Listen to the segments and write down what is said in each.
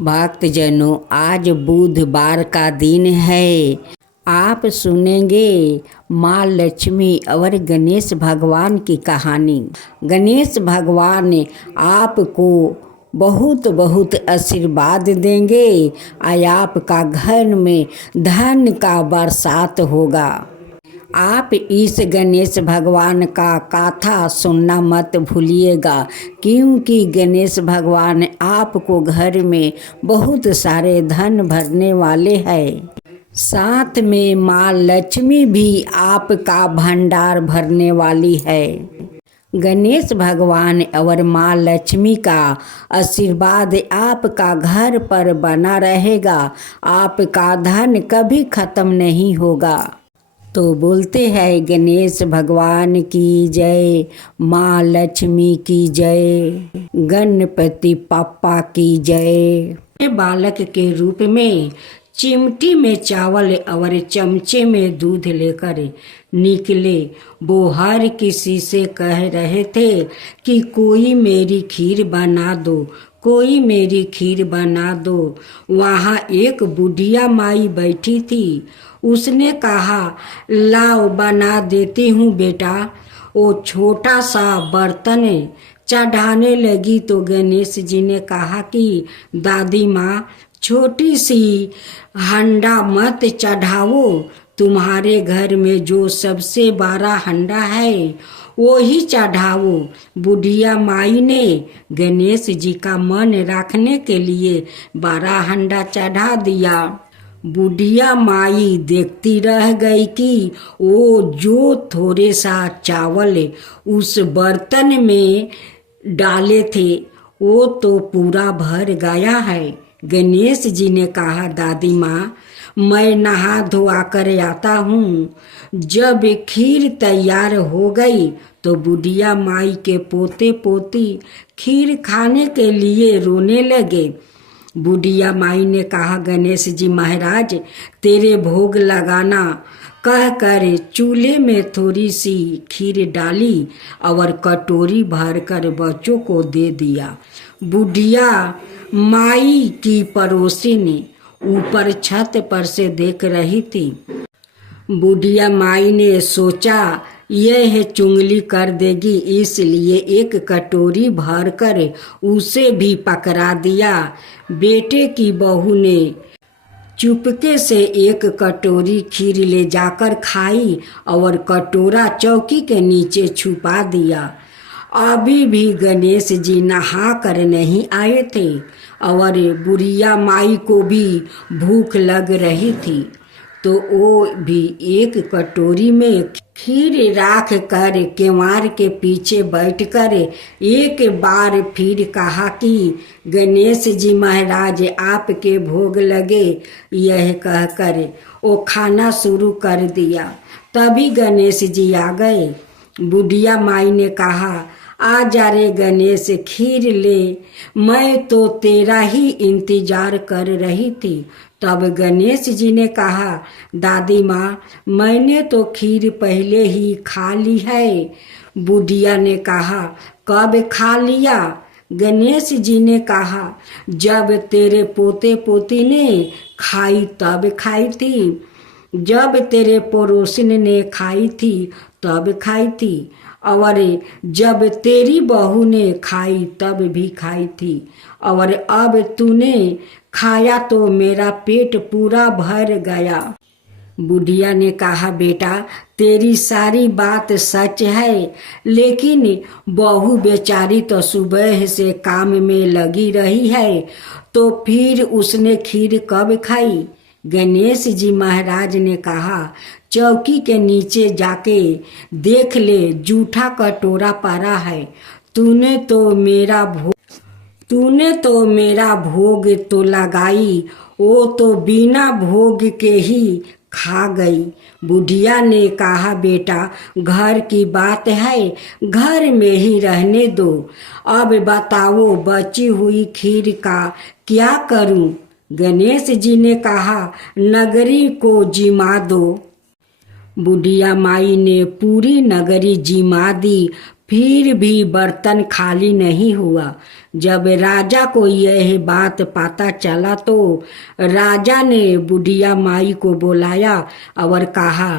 भक्तजनों, आज बुधवार का दिन है। आप सुनेंगे माँ लक्ष्मी और गणेश भगवान की कहानी। गणेश भगवान आपको बहुत बहुत आशीर्वाद देंगे और आपका घर में धन का बरसात होगा। आप इस गणेश भगवान का कथा सुनना मत भूलिएगा, क्योंकि गणेश भगवान आपको घर में बहुत सारे धन भरने वाले हैं। साथ में माँ लक्ष्मी भी आपका भंडार भरने वाली है। गणेश भगवान और माँ लक्ष्मी का आशीर्वाद आपका घर पर बना रहेगा। आपका धन कभी खत्म नहीं होगा। तो बोलते हैं गणेश भगवान की जय, माँ लक्ष्मी की जय, गणपति पापा की जय। बालक के रूप में चिमटी में चावल और चमचे में दूध लेकर निकले। वो हर किसी से कह रहे थे कि कोई मेरी खीर बना दो, कोई मेरी खीर बना दो। वहाँ एक बुढ़िया माई बैठी थी। उसने कहा, लाओ बना देती हूँ बेटा। वो छोटा सा बर्तन चढ़ाने लगी तो गणेश जी ने कहा कि दादी माँ, छोटी सी हंडा मत चढ़ाओ। तुम्हारे घर में जो सबसे बड़ा हंडा है वो ही चढ़ाओ। बुढ़िया माई ने गणेश जी का मन रखने के लिए बड़ा हंडा चढ़ा दिया। बुढ़िया माई देखती रह गई कि वो जो थोड़े सा चावल उस बर्तन में डाले थे वो तो पूरा भर गया है। गणेश जी ने कहा, दादी माँ, मैं नहा धोआ कर आता हूँ। जब खीर तैयार हो गई तो बुढ़िया माई के पोते पोती खीर खाने के लिए रोने लगे। बुढ़िया माई ने कहा, गणेश जी महाराज, तेरे भोग लगाना कह कर चूल्हे में थोड़ी सी खीर डाली और कटोरी भरकर बच्चों को दे दिया। बुढ़िया माई की पड़ोसिन ऊपर छत पर से देख रही थी। बुढ़िया माई ने सोचा यह चुंगली कर देगी, इसलिए एक कटोरी भरकर उसे भी पकड़ा दिया। बेटे की बहू ने चुपके से एक कटोरी खीर ले जाकर खाई और कटोरा चौकी के नीचे छुपा दिया। अभी भी गणेश जी नहा कर नहीं आए थे और बुढ़िया माई को भी भूख लग रही थी, तो वो भी एक कटोरी में खीर राख कर केवाड़ के पीछे बैठकर एक बार फिर कहा कि गणेश जी महाराज, आपके भोग लगे। यह कहकर वो खाना शुरू कर दिया। तभी गणेश जी आ गए। बुढ़िया माई ने कहा, आ जा रे गणेश, खीर ले, मैं तो तेरा ही इंतजार कर रही थी। तब गणेश जी ने कहा, दादी माँ, मैंने तो खीर पहले ही खा ली है। बुढ़िया ने कहा, कब खा लिया? गणेश जी ने कहा, जब तेरे पोते पोती ने खाई तब खाई थी, जब तेरे पड़ोसिन ने खाई थी तब खाई थी, और जब तेरी बहू ने खाई तब भी खाई थी, और अब तूने खाया तो मेरा पेट पूरा भर गया। बुढ़िया ने कहा, बेटा, तेरी सारी बात सच है, लेकिन बहू बेचारी तो सुबह से काम में लगी रही है, तो फिर उसने खीर कब खाई? गणेश जी महाराज ने कहा, चौकी के नीचे जाके देख ले, जूठा कटोरा पड़ा है। तूने तो मेरा भोग तो लगाई, वो तो बिना भोग के ही खा गई। बुढ़िया ने कहा, बेटा, घर की बात है, घर में ही रहने दो। अब बताओ, बची हुई खीर का क्या करूं? गणेश जी ने कहा, नगरी को जिमा दो। बुढ़िया माई ने पूरी नगरी जिमा दी। फिर भी बर्तन खाली नहीं हुआ। जब राजा को यह बात पता चला तो राजा ने बुढ़िया माई को बुलाया और कहा,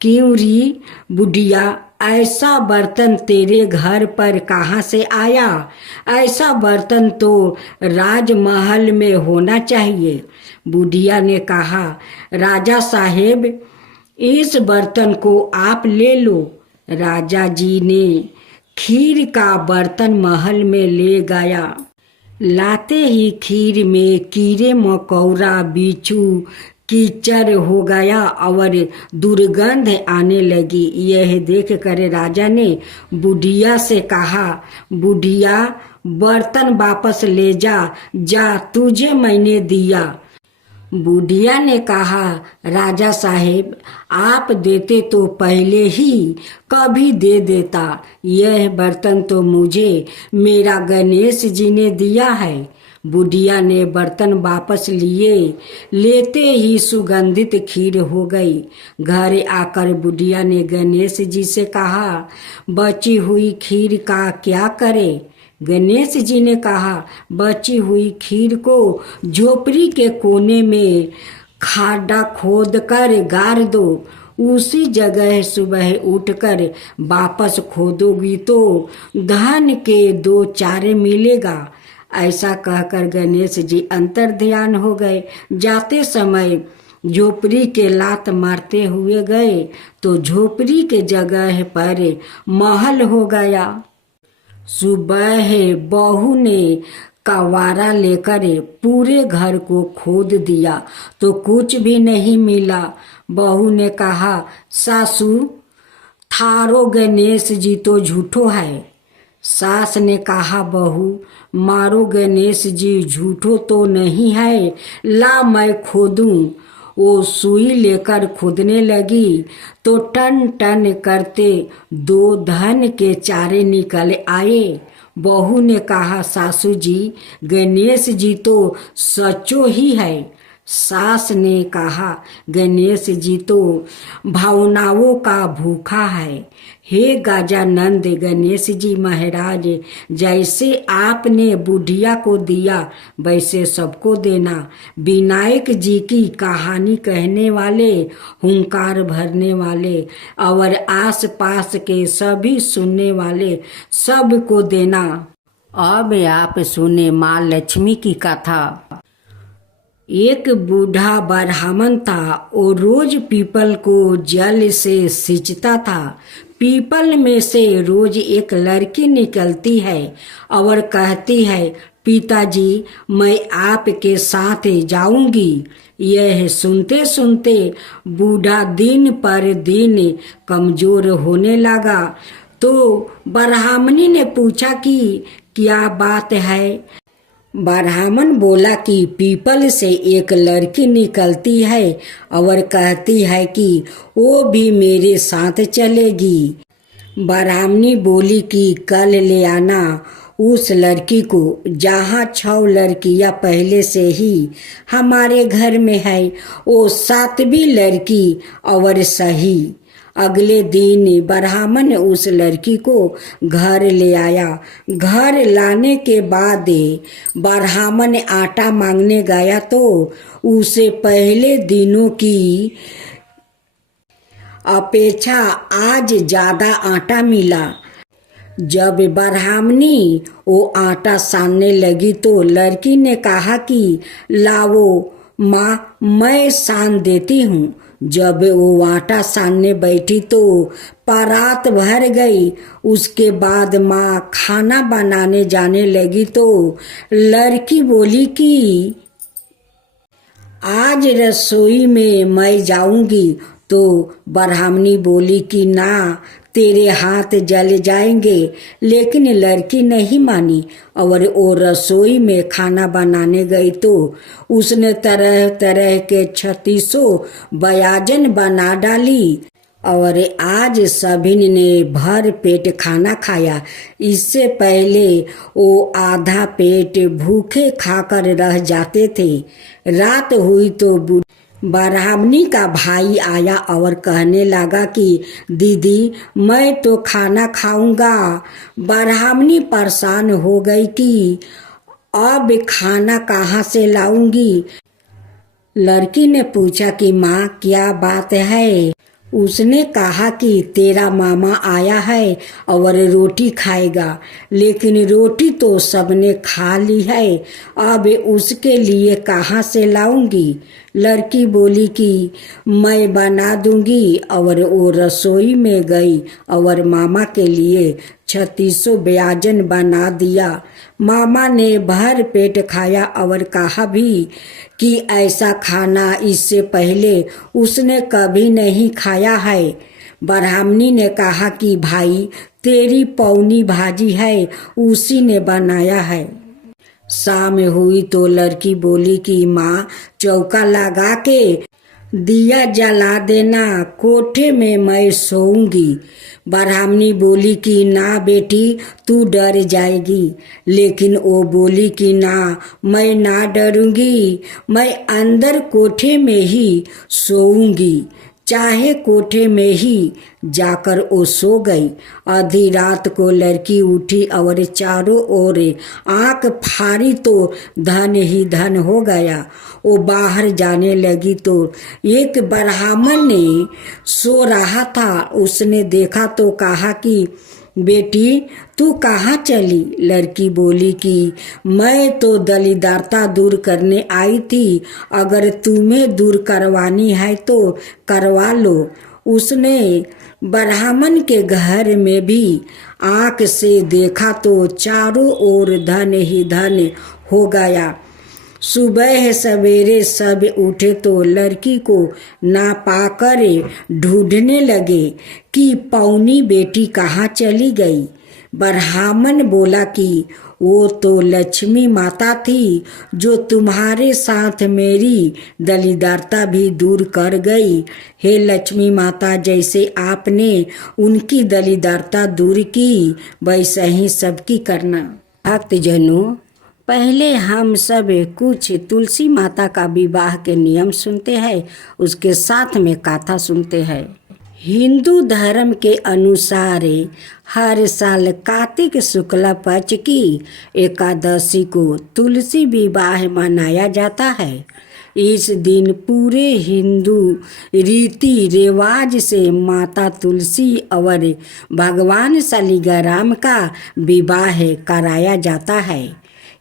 क्यों री बुढ़िया, ऐसा बर्तन तेरे घर पर कहाँ से आया? ऐसा बर्तन तो राजमहल में होना चाहिए। बुढ़िया ने कहा, राजा साहेब, इस बर्तन को आप ले लो। राजा जी ने खीर का बर्तन महल में ले गया। लाते ही खीर में कीड़े मकोड़ा बिच्छू कीचड़ हो गया और दुर्गंध आने लगी। यह देख कर राजा ने बुढ़िया से कहा, बुढ़िया, बर्तन वापस ले जा, जा, तुझे मैंने दिया। बुढ़िया ने कहा, राजा साहेब, आप देते तो पहले ही कभी दे देता। यह बर्तन तो मुझे मेरा गणेश जी ने दिया है। बुढ़िया ने बर्तन वापस लिए। लेते ही सुगंधित खीर हो गई। घर आकर बुढ़िया ने गणेश जी से कहा, बची हुई खीर का क्या करे? गणेश जी ने कहा, बची हुई खीर को झोपड़ी के कोने में खाड़ा खोद कर गाड़ दो। उसी जगह सुबह उठकर वापस खोदोगी तो धन के 2 चारे मिलेगा। ऐसा कहकर गणेश जी अंतर ध्यान हो गए। जाते समय झोपड़ी के लात मारते हुए गए तो झोपड़ी के जगह पर महल हो गया। सुबह बहू ने कवारा लेकर पूरे घर को खोद दिया तो कुछ भी नहीं मिला। बहू ने कहा, सासू, थारो गणेश जी तो झूठो है। सास ने कहा, बहू, मारो गणेश जी झूठो तो नहीं है, ला मैं खोदूं। वो सुई लेकर खोदने लगी तो टन टन करते 2 धन के चारे निकल आए। बहू ने कहा, सासू जी, गणेश जी तो सचो ही है। सास ने कहा, गणेश जी तो भावनाओं का भूखा है। हे गजानंद गणेश जी महाराज, जैसे आपने बुढ़िया को दिया वैसे सबको देना। विनायक जी की कहानी कहने वाले, हुंकार भरने वाले और आस पास के सभी सुनने वाले सबको देना। अब आप सुने माँ लक्ष्मी की कथा। एक बूढ़ा ब्राह्मण था। वो रोज पीपल को जल से सींचता था। पीपल में से रोज एक लड़की निकलती है और कहती है, पिताजी, मैं आपके साथ जाऊंगी। यह सुनते सुनते बूढ़ा दिन पर दिन कमजोर होने लगा। तो ब्राह्मणी ने पूछा कि क्या बात है? ब्राह्मण बोला कि पीपल से एक लड़की निकलती है और कहती है कि वो भी मेरे साथ चलेगी। ब्राह्मणी बोली कि कल ले आना उस लड़की को। जहाँ 6 लड़कियाँ पहले से ही हमारे घर में है, वो 7वीं लड़की और सही। अगले दिन ब्राह्मण उस लड़की को घर ले आया। घर लाने के बाद ब्राह्मण आटा मांगने गया तो उसे पहले दिनों की अपेक्षा आज ज्यादा आटा मिला। जब ब्राह्मणी वो आटा सानने लगी तो लड़की ने कहा कि लाओ माँ, मैं सान देती हूँ। जब वो आटा सानने बैठी तो परात भर गई। उसके बाद माँ खाना बनाने जाने लगी तो लड़की बोली कि आज रसोई में मैं जाऊंगी। तो ब्राह्मणी बोली कि ना, तेरे हाथ जल जाएंगे। लेकिन लड़की नहीं मानी और वो रसोई में खाना बनाने गई तो उसने तरह तरह के 36 व्यंजन बना डाली और आज सभी ने भर पेट खाना खाया। इससे पहले वो आधा पेट भूखे खाकर रह जाते थे। रात हुई तो ब्राह्मणी का भाई आया और कहने लगा कि दीदी मैं तो खाना खाऊंगा। ब्राह्मणी परेशान हो गई कि अब खाना कहाँ से लाऊंगी। लड़की ने पूछा कि माँ क्या बात है। उसने कहा कि तेरा मामा आया है और रोटी खाएगा, लेकिन रोटी तो सबने खा ली है, अब उसके लिए कहाँ से लाऊंगी। लड़की बोली कि मैं बना दूंगी और वो रसोई में गई और मामा के लिए 3600 व्यंजन बना दिया। मामा ने भर पेट खाया और कहा भी कि ऐसा खाना इससे पहले उसने कभी नहीं खाया है। ब्राह्मणी ने कहा कि भाई तेरी पौनी भाजी है, उसी ने बनाया है। शाम हुई तो लड़की बोली कि माँ चौका लगा के दिया जला देना, कोठे में मैं सोऊंगी। ब्राह्मणी बोली कि ना बेटी तू डर जाएगी, लेकिन वो बोली कि ना मैं ना डरूंगी, मैं अंदर कोठे में ही सोऊंगी। चाहे कोठे में ही जाकर वो सो गई। आधी रात को लड़की उठी और चारों ओर आंख फाड़ी तो धन ही धन हो गया। वो बाहर जाने लगी तो एक ब्राह्मण ने सो रहा था। उसने देखा तो कहा कि बेटी तू कहाँ चली। लड़की बोली कि मैं तो दलिद्रता दूर करने आई थी, अगर तुम्हें दूर करवानी है तो करवा लो। उसने ब्राह्मण के घर में भी आँख से देखा तो चारों ओर धन ही धन हो गया। सुबह सवेरे सब उठे तो लड़की को ना पाकर ढूंढने लगे कि पौनी बेटी कहाँ चली गई। ब्राह्मण बोला कि वो तो लक्ष्मी माता थी जो तुम्हारे साथ मेरी दलिद्रता भी दूर कर गई। हे लक्ष्मी माता, जैसे आपने उनकी दलिद्रता दूर की वैसे ही सबकी करना। भक्तजनों, पहले हम सब कुछ तुलसी माता का विवाह के नियम सुनते हैं, उसके साथ में कथा सुनते हैं। हिंदू धर्म के अनुसार हर साल कार्तिक शुक्ल पक्ष की एकादशी को तुलसी विवाह मनाया जाता है। इस दिन पूरे हिंदू रीति रिवाज से माता तुलसी और भगवान शालिग्राम का विवाह कराया जाता है।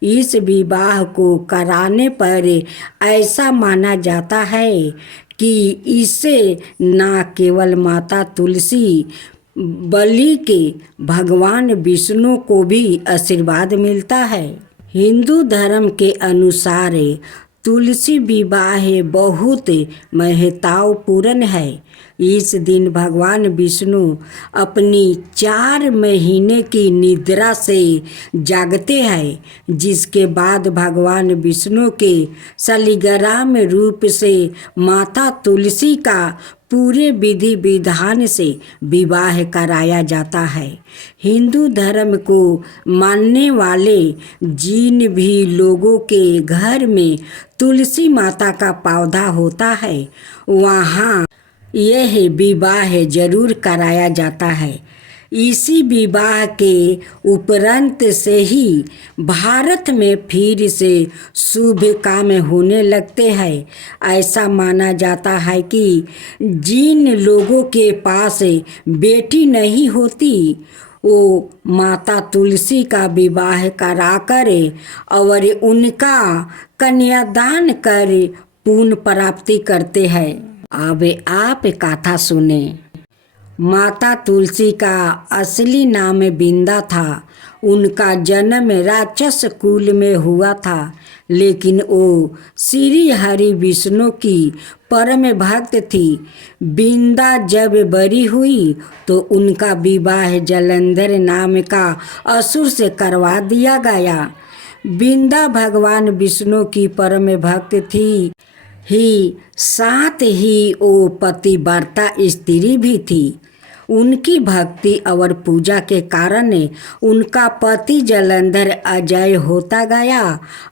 इस विवाह को कराने पर ऐसा माना जाता है कि इससे न केवल माता तुलसी बल्कि भगवान विष्णु को भी आशीर्वाद मिलता है। हिंदू धर्म के अनुसार तुलसी विवाह बहुत महत्वपूर्ण है। इस दिन भगवान विष्णु अपनी 4 महीने की निद्रा से जागते हैं, जिसके बाद भगवान विष्णु के शालिग्राम रूप से माता तुलसी का पूरे विधि विधान से विवाह कराया जाता है। हिंदू धर्म को मानने वाले जिन भी लोगों के घर में तुलसी माता का पौधा होता है, वहाँ यह विवाह जरूर कराया जाता है। इसी विवाह के उपरांत से ही भारत में फिर से शुभ काम होने लगते हैं। ऐसा माना जाता है कि जिन लोगों के पास बेटी नहीं होती, वो माता तुलसी का विवाह कराकर और उनका कन्यादान कर पुण्य प्राप्ति करते हैं। अब आप कथा सुने। माता तुलसी का असली नाम बिंदा था। उनका जन्म राक्षस कुल में हुआ था, लेकिन वो श्री हरि विष्णु की परम भक्त थी। बिंदा जब बड़ी हुई तो उनका विवाह जलंधर नाम का असुर से करवा दिया गया। बिंदा भगवान विष्णु की परम भक्त थी ही साथ ही वो पतिव्रता स्त्री भी थी। उनकी भक्ति और पूजा के कारण उनका पति जलंधर अजय होता गया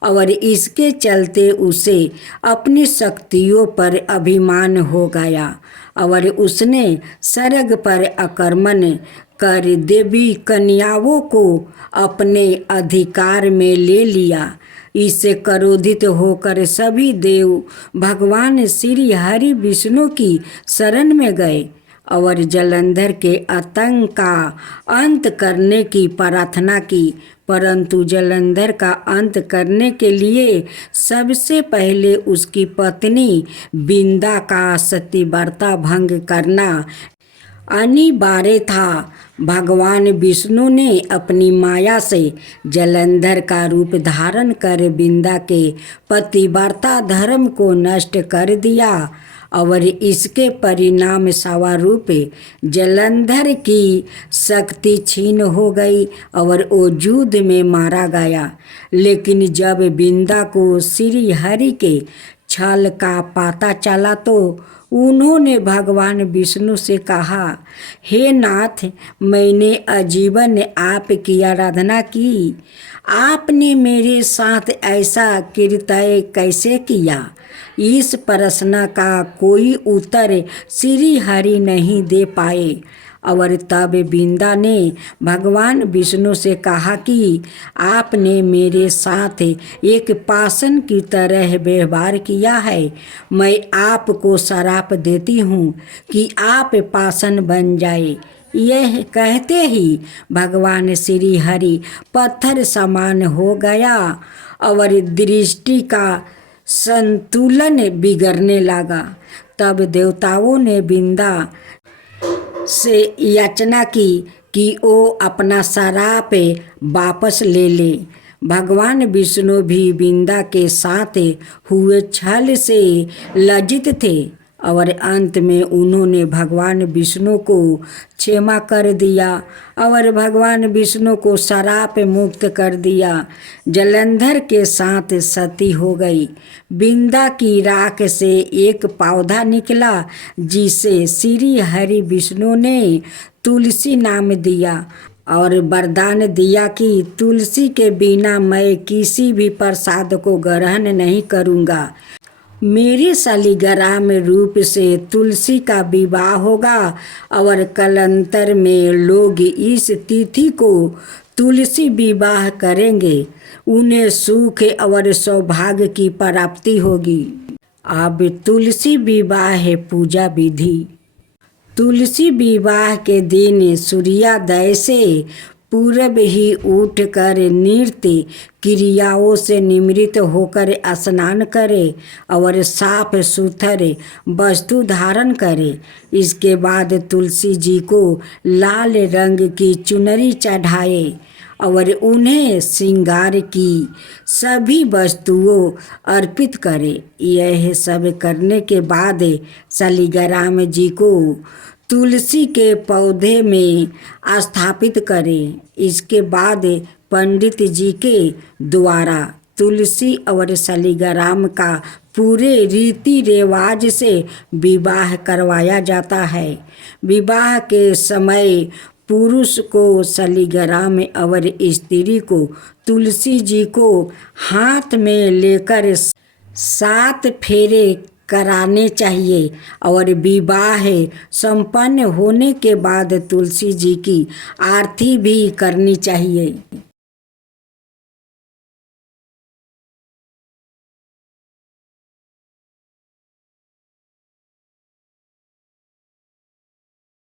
और इसके चलते उसे अपनी शक्तियों पर अभिमान हो गया और उसने स्वर्ग पर आक्रमण कर देवी कन्याओं को अपने अधिकार में ले लिया। इससे क्रोधित होकर सभी देव भगवान श्री हरि विष्णु की शरण में गए और जलंधर के आतंक का अंत करने की प्रार्थना की। परंतु जलंधर का अंत करने के लिए सबसे पहले उसकी पत्नी बिंदा का सतीव्रता भंग करना अनिवार्य था। भगवान विष्णु ने अपनी माया से जलंधर का रूप धारण कर बिंदा के पतिव्रता धर्म को नष्ट कर दिया और इसके परिणाम स्वरूप जलंधर की शक्ति छीन हो गई और वो युद्ध में मारा गया। लेकिन जब बिंदा को श्री हरि के छल का पता चला तो उन्होंने भगवान विष्णु से कहा, हे नाथ, मैंने आजीवन आपकी आराधना की, आपने मेरे साथ ऐसा कृत्य कैसे किया? इस प्रश्न का कोई उत्तर श्री हरि नहीं दे पाए और तब बिंदा ने भगवान विष्णु से कहा कि आपने मेरे साथ एक पाषाण की तरह व्यवहार किया है। मैं आपको श्राप देती हूँ कि आप पाषाण बन जाए। यह कहते ही भगवान श्री हरि पत्थर समान हो गया और दृष्टि का संतुलन बिगड़ने लगा। तब देवताओं ने बिंदा से याचना की कि वो अपना श्राप वापस ले ले। भगवान विष्णु भी बिंदा के साथ हुए छल से लज्जित थे और अंत में उन्होंने भगवान विष्णु को क्षमा कर दिया और भगवान विष्णु को श्राप मुक्त कर दिया। जलंधर के साथ सती हो गई। बिंदा की राख से एक पौधा निकला जिसे श्री हरि विष्णु ने तुलसी नाम दिया और वरदान दिया कि तुलसी के बिना मैं किसी भी प्रसाद को ग्रहण नहीं करूँगा। मेरे शालिग्राम रूप से तुलसी का विवाह होगा और कालांतर में लोग इस तिथि को तुलसी विवाह करेंगे। उन्हें सुख और सौभाग्य की प्राप्ति होगी। अब तुलसी विवाह पूजा विधि। तुलसी विवाह के दिन सूर्योदय से पूर्व ही उठकर नृत्य क्रियाओं से निवृत्त होकर स्नान करे और साफ सुथरे वस्तु धारण करे। इसके बाद तुलसी जी को लाल रंग की चुनरी चढ़ाए और उन्हें श्रृंगार की सभी वस्तुओं अर्पित करे। यह सब करने के बाद शालिग्राम जी को तुलसी के पौधे में स्थापित करें। इसके बाद पंडित जी के द्वारा तुलसी और शालिग्राम का पूरे रीति रिवाज से विवाह करवाया जाता है। विवाह के समय पुरुष को शालिग्राम और स्त्री को तुलसी जी को हाथ में लेकर 7 फेरे कराने चाहिए और विवाह संपन्न होने के बाद तुलसी जी की आरती भी करनी चाहिए।